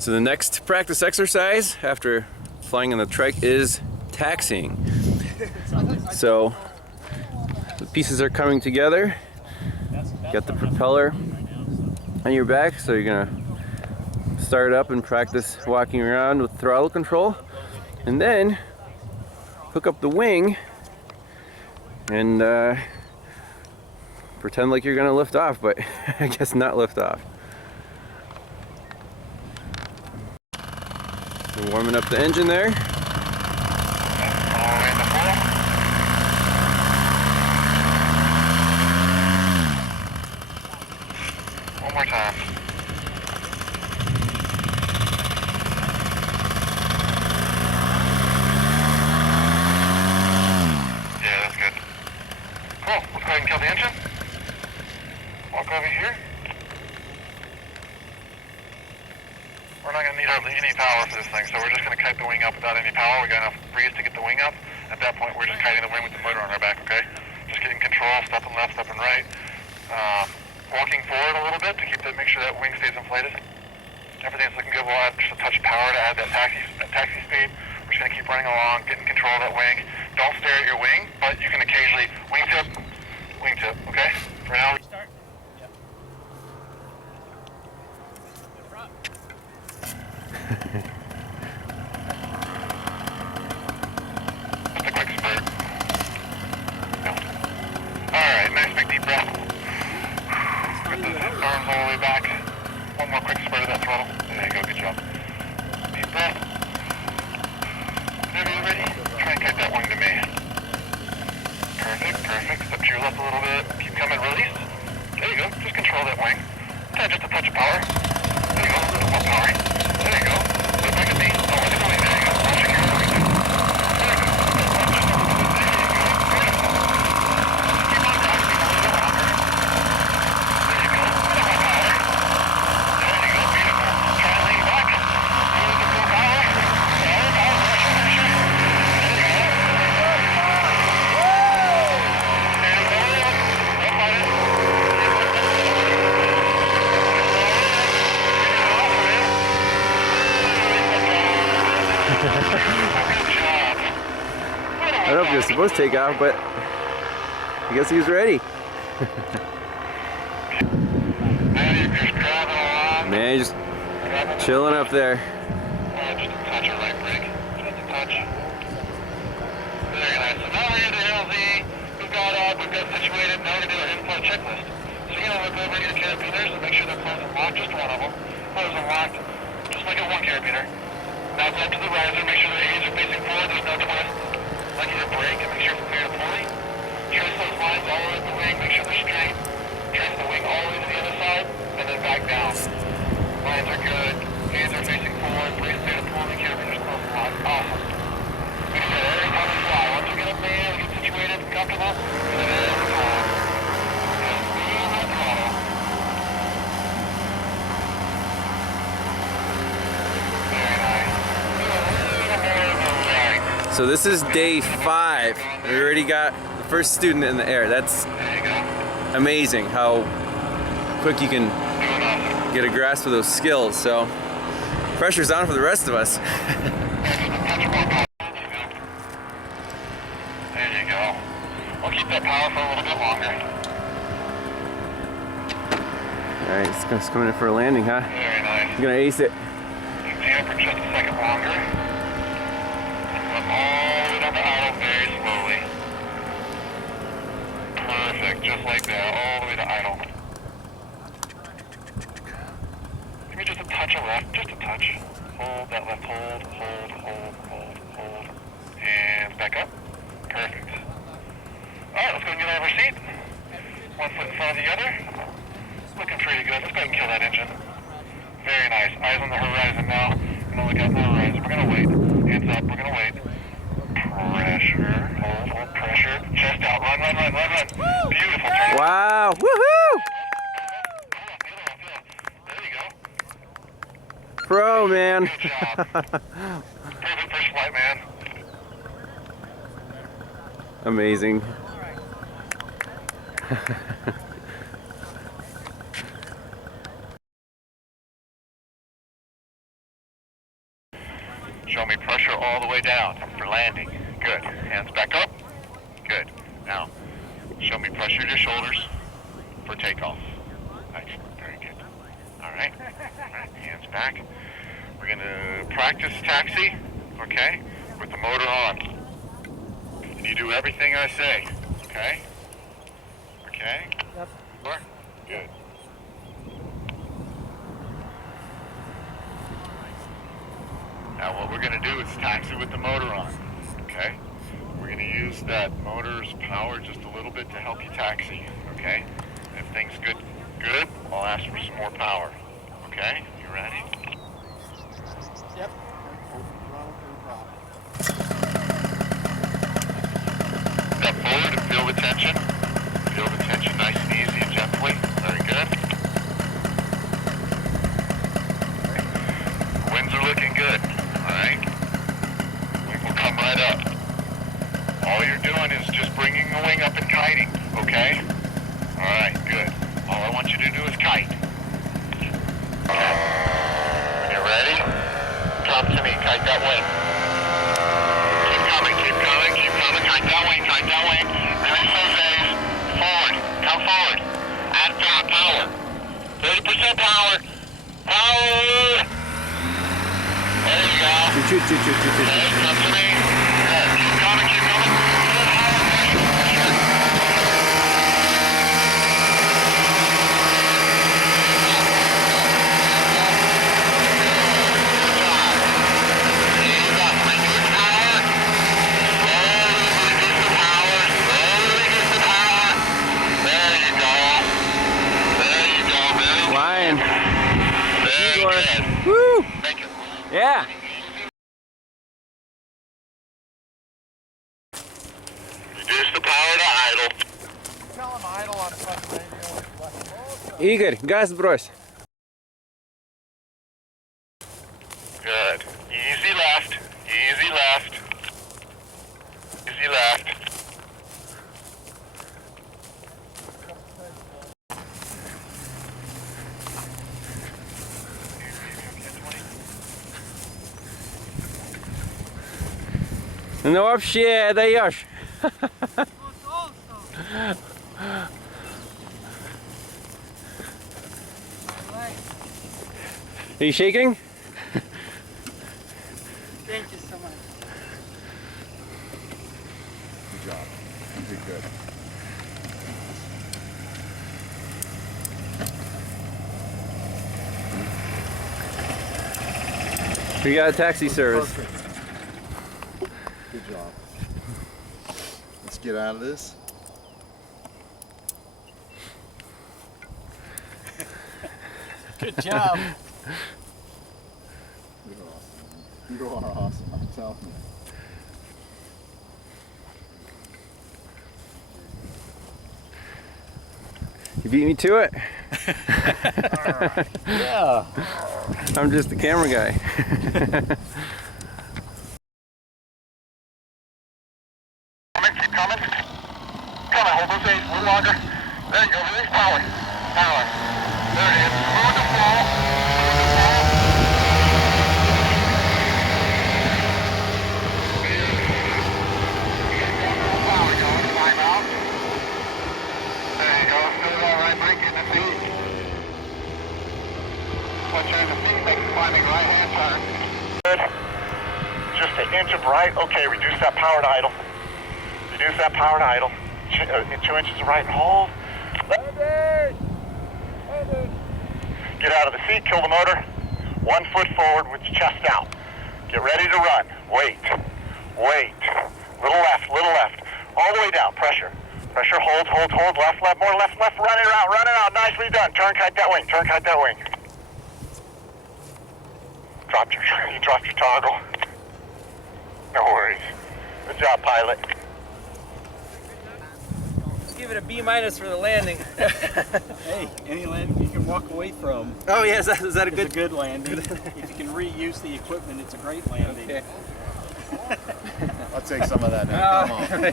So the next practice exercise after flying on the trike is taxiing. So the pieces are coming together. You got the propeller on your back, so you're gonna start up and practice walking around with throttle control, and then hook up the wing and pretend like you're gonna lift off, but I guess not lift off. We're warming up the engine there. One more time. Yeah, that's good. Cool. Let's go ahead and kill the engine. Walk over here. We're not going to need hardly any power for this thing, so we're just going to kite the wing up without any power. We got enough breeze to get the wing up. At that point, we're just kiting the wing with the motor on our back, okay? Just getting control, stepping left, stepping right. Walking forward a little bit to make sure that wing stays inflated. Everything's looking good. We'll add just a touch of power to add that taxi speed. We're just going to keep running along, getting control of that wing. Don't stare at your wing, but you can occasionally wing tip, okay? For now. Start. Yep. Just a quick spurt. Alright, nice big deep breath. Put the arms all the way back. One more quick spurt of that throttle. There you go, good job. Deep breath. Whenever you're ready, try and kite that wing to me. Perfect, perfect. Step to your left a little bit. Keep coming, release. There you go, just control that wing. Just a touch of power. There you go, a little more power. There you go. Look back at me. Oh, what's it going? There you go. Watch it, you're going to. There you go. Just a little bit. There you go. Beautiful. Keep on taxing a little bit longer. There you go. A little more power. There you go. Beautiful. Try and lean back. A little bit more power. More power. Pressure, pressure. There you go. And lower it. Don't fight it. I don't know if he was supposed to take off, but I guess he was ready. Man, just chilling up there. Just a touch of right brake. Just a touch. Very nice. So now we're here to LZ. We've got situated. Now we're going to do our in-flight checklist. So you're going to look over at your carabiners and make sure they're closed and locked. Just one of them. Closed and locked. Just like a one carabiner. Now go up to the riser. Make sure the A's are facing forward. There's no twist. Like your brake and make sure it's clear to pulley. Trace those lines all the way up the wing. Make sure they're straight. Trace the wing all the way to the other side. And then back down. Lines are good. Hands are facing forward. Brake clear to pulley. Carabiners closed and locked. Awesome. We do that every time we fly. Once we get up there, we get situated and comfortable. We do that every time. Just lean that throttle. Very nice. Do a little more of the right. So this is day 5. We already got the first student in the air. That's There you go. amazing how quick you can Doing awesome. get a grasp of those skills. So pressure's on for the rest of us. There you go. We'll keep that power for a little bit longer. Alright, it's coming in for a landing, huh? Very nice. You're gonna ace it. Continue for just a second longer. Come all the way down to idle very slowly. Perfect, just like that, all the way to idle. Give me just a touch of left, just a touch. Hold that left, hold, hold, hold, hold, hold. Hands back up. Perfect. Alright, let's go and get out of our seat. One foot in front of the other. Looking pretty good. Let's go ahead and kill that engine. Very nice. Eyes on the horizon now. We're gonna look out the horizon. We're gonna wait. Hands up. We're gonna wait. Pressure. Hold, pressure. Chest out. Run, run, run, run, run. Beautiful. Turn. Wow! Woohoo! There you go. Pro, man. Good job. Perfect first flight, man. Amazing. Show me pressure all the way down for landing. Good. Hands back up. Good. Now, show me pressure to your shoulders for takeoff. Nice. Very good. All right. All right. Hands back. We're going to practice taxi, okay, with the motor on. And you do everything I say, okay? Okay? Yep. Sure? Good. Now what we're going to do is taxi with the motor on, okay? We're going to use that motor's power just a little bit to help you taxi, okay? If things good, I'll ask for some more power, okay? You ready? Yep. Step forward and feel the tension. Feel the tension nice and easy and gently. Very good. Winds are looking good. Alright? Wing will come right up. All you're doing is just bringing the wing up and kiting. Okay? Alright, good. All I want you to do is kite. When you're ready, come to me. Kite that wing. Keep coming, keep coming, keep coming. Kite that wing, kite that wing. Release those A's. Forward. Come forward. Add power. 30% power. Power. There you go. Okay, come to me. Good. Keep coming, keep coming. Woo! Yeah. Reduce the power to idle. Tell him idle on front radio. Игорь, газ брось. Good. Easy left. Easy left. Easy left. Ну вообще даешь. Are you shaking? Thank you so much. Good job. You did good. We got a taxi service. Perfect. Good job. Let's get out of this. Good job. You're awesome. You are awesome. I'm telling you. You beat me to it? Yeah. I'm just the camera guy. Keep coming. Come on, hold those A's a little longer. There you go. Release power. Power. There it is. Smooth the flow. Power going. Climb out. There you go. Smooth all right. Break in the feet. Put you in the feet. Make the climbing right hand turn. Good. Just an inch of right. Okay, reduce that power to idle. Reduce that power to idle. 2 inches of right and hold. Get out of the seat, kill the motor. 1 foot forward with your chest out. Get ready to run. Wait. Wait. Little left. All the way down. Pressure. Pressure, hold. Left, more left. Run it out. Nicely done. Turn kite that wing. You dropped your toggle. No worries. Good job, pilot. Give it a B- for the landing. Hey, any landing you can walk away from Oh yeah, is that a is a good? good landing. If you can reuse the equipment, it's a great landing. Okay. I'll take some of that now. Come on.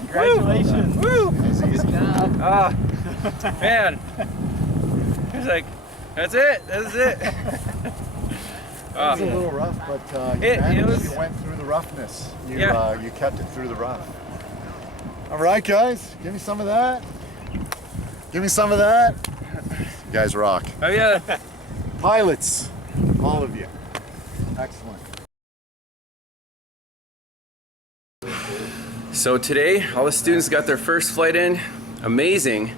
Congratulations. Woo! Good job. Ah, man. It's like, that's it. was a little rough, but you went through the roughness. You you kept it through the rough. All right, guys, give me some of that. Give me some of that. You guys rock. Oh yeah. Pilots, all of you. Excellent. So today, all the students got their first flight in. Amazing.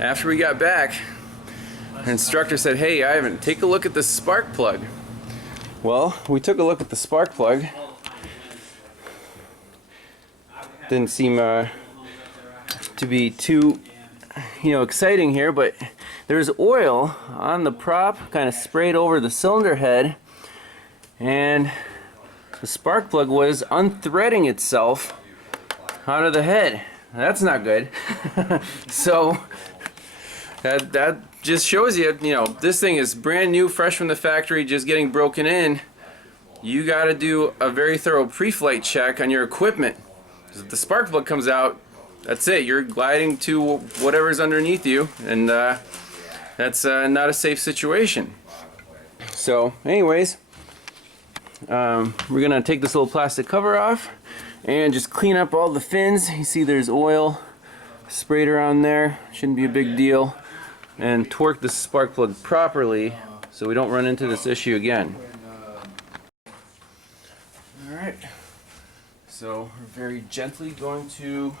After we got back, our instructor said, "Hey, Ivan, take a look at the spark plug." Well, we took a look at the spark plug. Didn't seem to be too, exciting here, but there's oil on the prop, kind of sprayed over the cylinder head, and the spark plug was unthreading itself out of the head. That's not good. So that just shows you, this thing is brand new, fresh from the factory, just getting broken in. You got to do a very thorough pre-flight check on your equipment. If the spark plug comes out, that's it. You're gliding to whatever's underneath you, and that's not a safe situation. So, anyways, we're gonna take this little plastic cover off and just clean up all the fins. You see, there's oil sprayed around there. Shouldn't be a big deal. And torque the spark plug properly so we don't run into this issue again. Alright, so we're very gently going to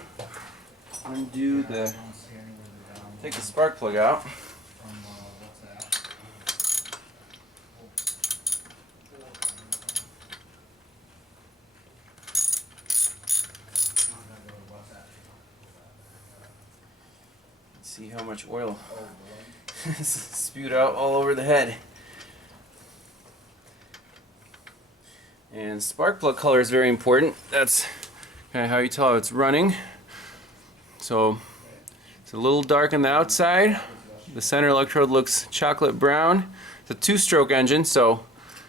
take the spark plug out. See how much oil spewed out all over the head. And spark plug color is very important. That's kind of how you tell it's running. So it's a little dark on the outside. The center electrode looks chocolate brown. It's a 2-stroke engine, so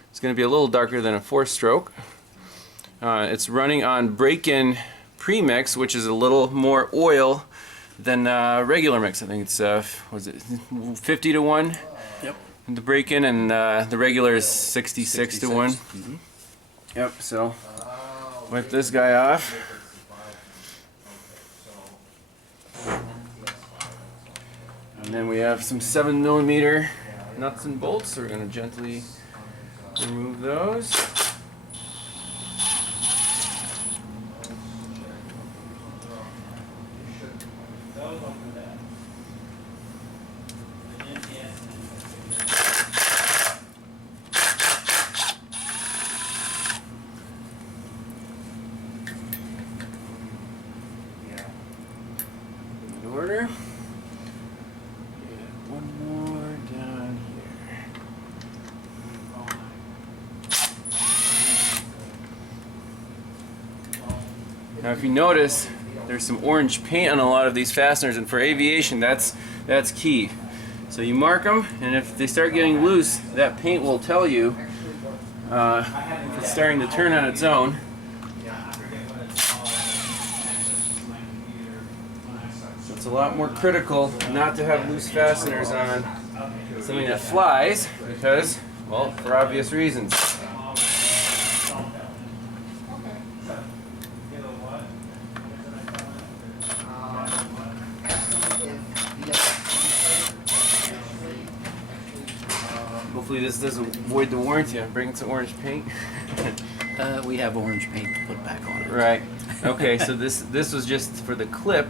it's going to be a little darker than a 4-stroke. It's running on break-in premix, which is a little more oil than regular mix. I think it's was it 50 to 1? Yep. The break-in, and the regular is 66 to 1. Mm-hmm. Yep. So wipe this guy off. And then we have some 7mm nuts and bolts, so we're going to gently remove those. In order. One more down here. Now if you notice, there's some orange paint on a lot of these fasteners, and for aviation that's key. So you mark them, and if they start getting loose, that paint will tell you if it's starting to turn on its own. So it's a lot more critical not to have loose fasteners on something that flies, because, well, for obvious reasons. Hopefully this doesn't void the warranty. I'm bringing some orange paint. We have orange paint to put back on it. Right. Okay, so this was just for the clip.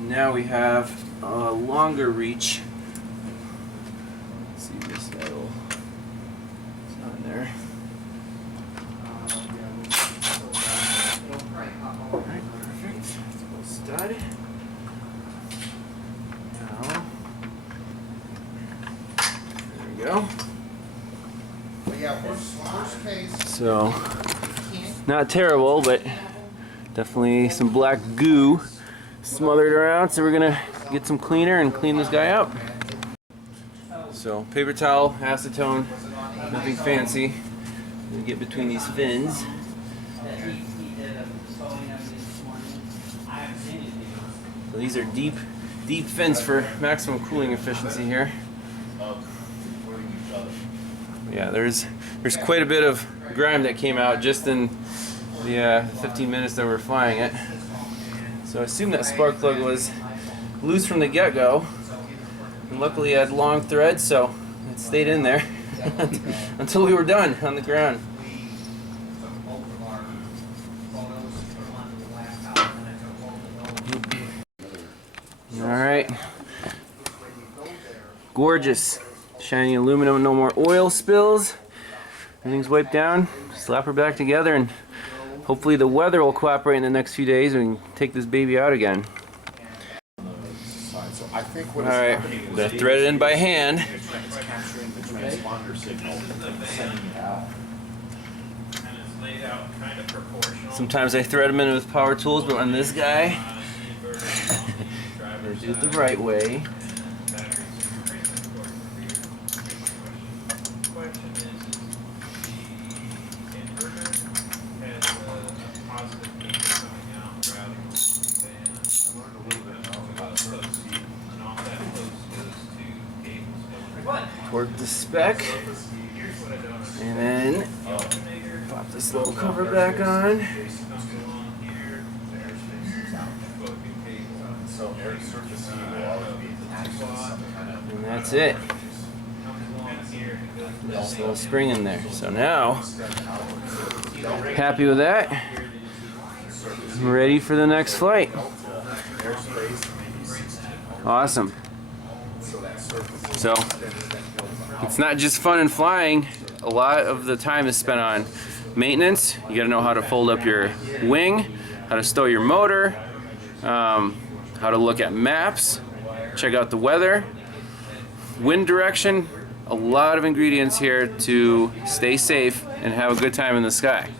Now we have a longer reach. Let's see this metal. It's not in there. Alright, perfect. Little stud. Now, there we go. So, not terrible, but definitely some black goo smothered around, so we're gonna get some cleaner and clean this guy up. So paper towel, acetone, nothing fancy. We get between these fins. So these are deep fins for maximum cooling efficiency here. Yeah, there's quite a bit of grime that came out just in the 15 minutes that we were flying it. So I assume that spark plug was loose from the get-go, and luckily it had long threads, so it stayed in there until we were done on the ground. Alright, gorgeous, shiny aluminum, no more oil spills, everything's wiped down. Slap her back together, and hopefully the weather will cooperate in the next few days and we can take this baby out again. Alright, they're threaded in by hand. Sometimes I thread them in with power tools, but on this guy, they do it the right way. Toward the spec, and then pop this little cover back on. And that's it. Just a little spring in there. So now, happy with that. Ready for the next flight. Awesome. So, it's not just fun and flying. A lot of the time is spent on maintenance. You gotta know how to fold up your wing, how to stow your motor, how to look at maps, check out the weather, wind direction. A lot of ingredients here to stay safe and have a good time in the sky.